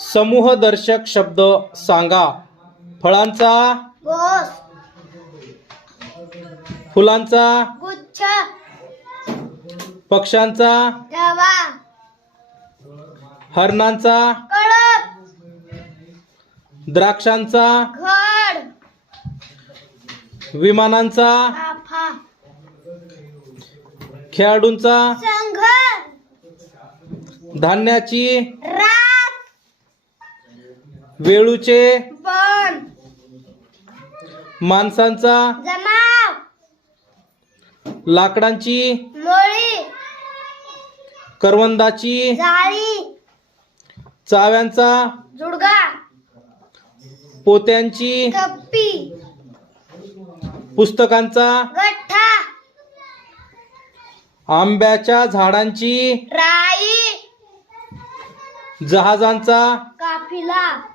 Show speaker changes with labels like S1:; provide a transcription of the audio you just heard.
S1: समूहदर्शक शब्द सांगा. फळांचा? फुलांचा?
S2: गुच्छ.
S1: पक्ष्यांचा? हरणांचा?
S2: कळप.
S1: द्राक्षांचा?
S2: घड.
S1: विमानांचा?
S2: आफा
S1: खेळाडूंचा?
S2: संघ.
S1: धान्याची? वेळूचे माणसांचा
S2: जमाव.
S1: लाकडांची
S2: मोळी.
S1: करवंदाची
S2: जाळी.
S1: चाव्यांचा
S2: जुडगा.
S1: पोत्यांची
S2: कप्पी.
S1: पुस्तकांचा
S2: गठ्ठा.
S1: आंब्याच्या झाडांची
S2: राई.
S1: जहाजांचा
S2: vila.